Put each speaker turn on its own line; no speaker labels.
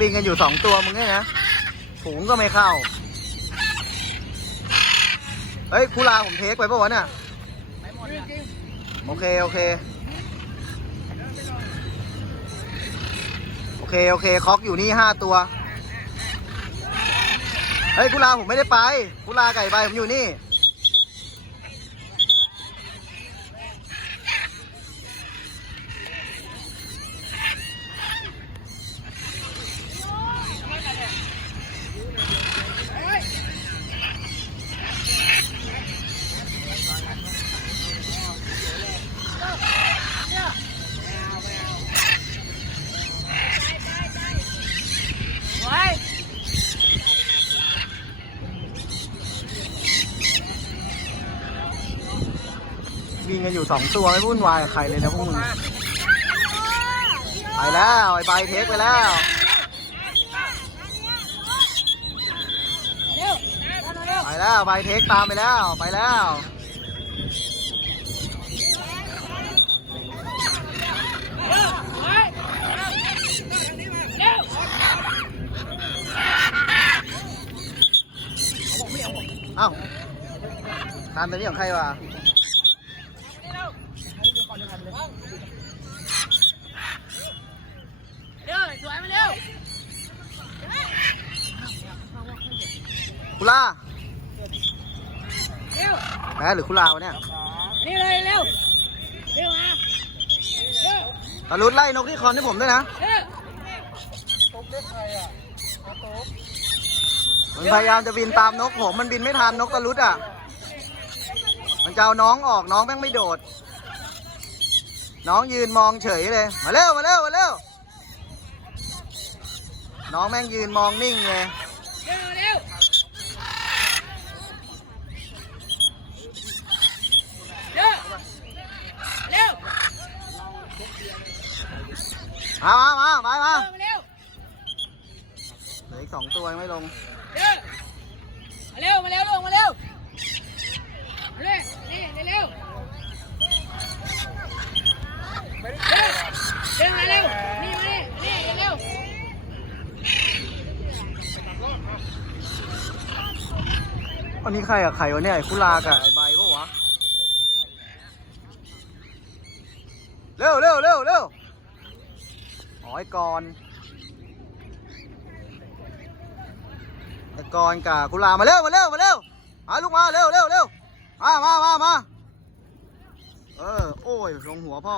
บินกันอยู่สองตัวมึงเนี่ยนะฝูงก็ไม่เข้า เฮ้ยคุลาผมเทคไปปะวะเนี่ยโอเค โอเค โอเค โอเคคอกอยู่นี่ห้าตัว เฮ้ยคุลาผมไม่ได้ไปคุลาไก่ไปผมอยู่นี่ วิ่งกันอยู่สองตัวไม่วุ่นวายกับใครเลยนะพวกมึงไปแล้วไอ้ใบเทคไปแล้วไปแล้วใบเทคตามไปแล้วไปแล้วเอ้าตามตัวนี้ของใครวะ
เร็วสวยมาเร็ว
คุล่า
เร็ว
แพ้หรือคุลาวะเนี่ย
นี่เลยเร็วเร็วมาเร็ว
ตาลุดไล่นกที่คอนให้ผมด้วยนะ
เร็ว
มันพยายามจะบินตามนกผมมันบินไม่ทันนกตะลุดอะ มันจะเอาน้องออกน้องแม่งไม่โดด น้องยืนมองเฉยเลย มาเร็ว มาเร็ว มาเร็ว น้องแม่งยืนมองนิ่งเลย
เร็วเร็วเร็วเร็ว
มามามามามา
เร็ว
เหลืออีกสองตัวยังไม่ลง
เร็ว มาเร็ว มาเร็วลงมาเร็วเร็วนี่เร็วเร็วเร็วมาเร็วนี่มานี่นี่เร็ว
วันนี้ใครอะใครวะเนี่ยไอ้คุลากับไอ้ใบปะวะ เร็วเร็วเร็วเร็วอ๋อไอ้กรไอ้กรกับคุลามาเร็วมาเร็วมาเร็วมาลูกมาเร็วเร็วเร็วมามามามาเออโอ้ยลงหัวพ่อ